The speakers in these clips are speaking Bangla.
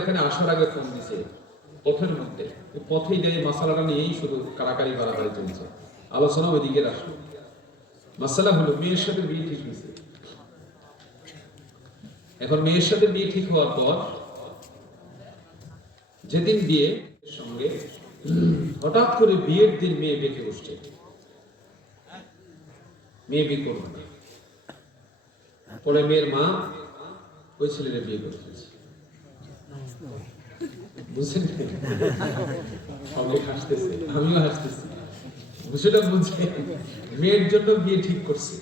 এখানে আসার আগে ফোন দিছে পথের মধ্যে, পথেই দেয় মাসালাটা নিয়েই শুধু কারাকারি বাড়াবাড়ি চলছে, আলোচনা ওইদিকে রাখলো। মাসালা হলো মেয়ের সাথে বিয়ে ঠিক হয়েছে। এখন মেয়ের সাথে বিয়ে ঠিক হওয়ার পর যেদিন বিয়ে সঙ্গে হঠাৎ করে বিয়ের দিন মেয়ে বেঁকে বসছে, মেয়ে বিয়ে করবে না। পরে মেয়ের মা ওই ছেলেরা বিয়ে করে ফেলেছে। বুঝছেন? সবাই হাসতেছে, আমিও হাসতেছি। বিষয়টা বুঝে মেয়ের জন্য বিয়ে ঠিক করছে,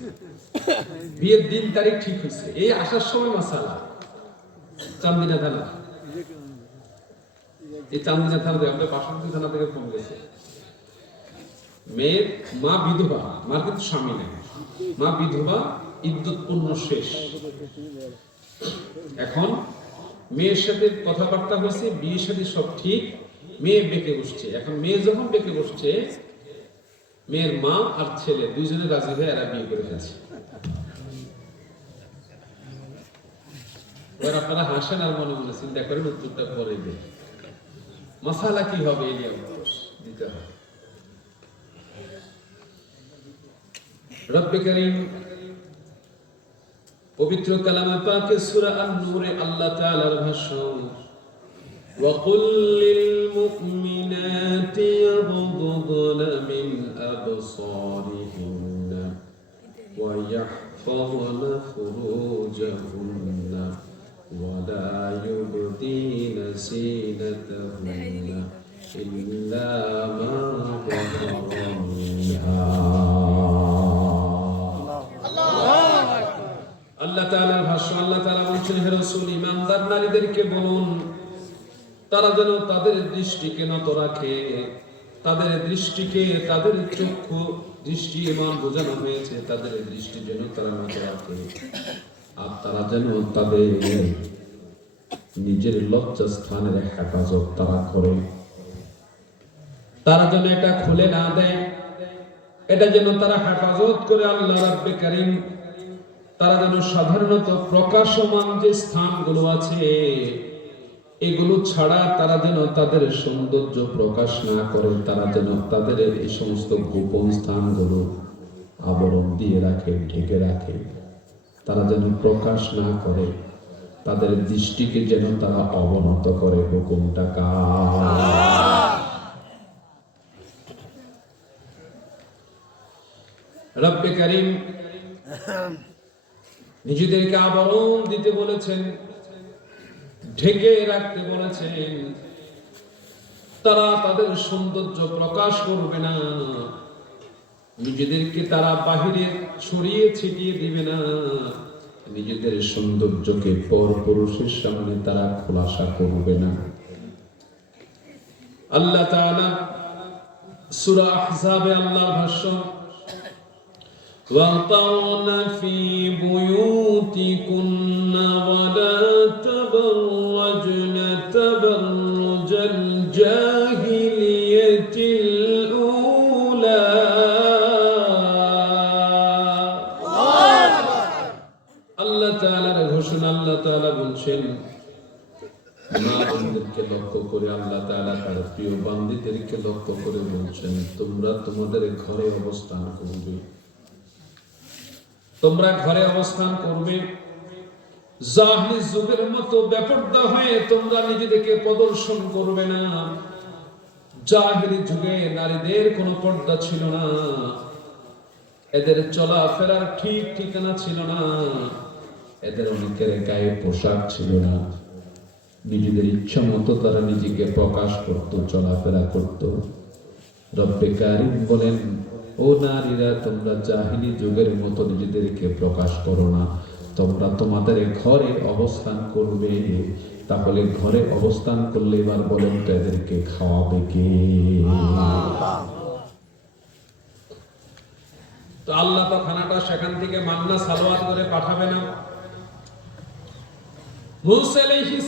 বিয়ের দিন তারিখ ঠিক হয়েছে। এই আসার সময় মাসালা চান্দিনা থানা, এই চান্দিনা থানা আমাদের বাসন্তী থানা থেকে ফোন গেছে। মেয়ের মা বিধবা, মার কিন্তু স্বামী নেই, মা বিধবা, ইদ্যুৎ পূর্ণ শেষ। এখন মেয়ের সাথে কথাবার্তা হয়েছে, বিয়ের সাথে সব ঠিক, মেয়ে বেঁকে বসছে। এখন মেয়ে যখন বেঁকে বসছে, মেয়ের মা আর ছেলে দুইজনে রাজি হয়ে এরা বিয়ে করে ফেলছে। এবার আপনারা হাসেন আর মনে মনে চিন্তা করেন, উত্তরটা পরে দেন। মাসালা কি হবে এই নিয়ে দিতে হবে। রব্বে কারীম পবিত্র কালামে পাকে সূরা আন-নূরে আল্লাহ তাআলার ভাষ্য, ওয়া কুল লিল মুমিনাতি ইয়াগহুদুনা মিন আবসারিহিন্না ওয়া ইয়াহফাযনা ফুরুজাহুন্না ওয়া লা ইউবদিনা সীনাতাহুন্না ইল্লা মা যাহারা মিনহা। আল্লাহ তাআলার ভাষ্য, আল্লাহ তাআলা বলছেন, হে রাসূল, ঈমানদার নারীদেরকে বলুন তারা যেন তাদের দৃষ্টিকে নত রাখে, তাদের দৃষ্টিকে, তাদের চক্ষু দৃষ্টি ঈমান বোঝানো হয়েছে, তাদের দৃষ্টি যেন তারা নত রাখে, আর তারা যেন তাদের নিজের লজ্জাস্থানের হেফাজত তারা করে। তারা যেন এটা খুলে না দেয়, এটা যেন তারা হেফাজত করে। আল্লাহ রাব্বে কারীম তারা যেন সাধারণত প্রকাশমান যে স্থানগুলো আছে এগুলো ছাড়া তারা যেন তাদের সৌন্দর্য প্রকাশ না করে, তারা যেন তাদের এই সমস্ত গোপন স্থানগুলো আবরণ দিয়ে রাখে, ঢেকে রাখে, তারা যেন প্রকাশ না করে, তাদের দৃষ্টিকে যেন তারা অবনত করে। হুকুমটা কার? রব্বে কারীম নিজেদেরকে আবরণ দিতে বলেছেন, ঢেকে রাখতে বলেছেন। তারা তাদের সৌন্দর্য প্রকাশ করবে না, নিজেদেরকে তারা বাহিরে ছড়িয়ে ছিটিয়ে দিবে না, নিজেদের সৌন্দর্যকে পরপুরুষের সামনে তারা খোলাসা করবে না। আল্লাহ তাআলা সূরা আহজাবে আল্লাহর ভাষ্য, وَقَرْنَ فِي بُيُوتِكُنَّ وَلَا تَبَرَّجْنَ تَبَرُّجَ الْجَاهِلِيَّةِ الْأُولَى। আল্লাহ তাআলার ঘোষণা, আল্লাহ তাআলা বলছেন, মা-বোনদেরকে লক্ষ্য করে আল্লাহ তাআলা তার প্রিয় বান্দীদেরকে লক্ষ্য করে বলছেন, তোমরা তোমাদের ঘরে অবস্থান করবে, তোমরা ঘরে অবস্থান করবে। জাহিলি যুগের মতো বেপরদা হয়ে তোমরা নিজেদেরকে প্রদর্শন করবে না। জাহিলি যুগে নারীদের কোনো পর্দা ছিল না, এদের চলাফেরার ঠিক ঠিকানা ছিল না, এদের অনেকের গায়ে পোশাক ছিল না, নিজেদের ইচ্ছা মতো তারা নিজেকে প্রকাশ করত, চলাফেরা করত। রব্বে কারীম বলেন, ও নারীরা, তোমরা জাহিলি যুগের মতো নিজেদেরকে প্রকাশ করো না, তোমরা তোমাদের ঘরে অবস্থান করবে। তাহলে ঘরে অবস্থান করলে এবার বলেন তো এদেরকে খাওয়াবে কে? তো আল্লাহ তো খানাটা সেখান থেকে মান্না সালোয়াত করে পাঠাবে না। মুসা আলাইহিস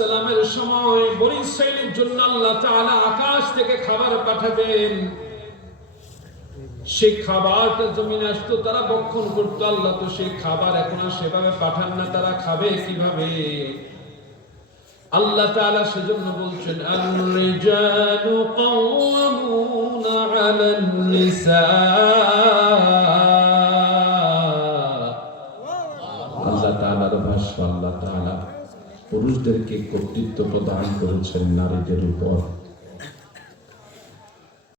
সালামের সময় বনী ইসরাঈলের জন্য আল্লাহ তাআলা আকাশ থেকে খাবার পাঠাবেন। সেই খাবারটা জমিনে আসতো, তারা ভক্ষণ করতো। আল্লাহ তো সেই খাবার এখন আর সেভাবে পাঠান না, তারা খাবে কিভাবে? আল্লাহ তাআলা সেজন্য বলছেন আর-রিজালু কাওয়ামুনা আলান নিসা। আল্লাহ তাআলার ভাষ্য, আল্লাহ তাআলা পুরুষদেরকে কর্তৃত্ব প্রদান করেছেন নারীদের উপর।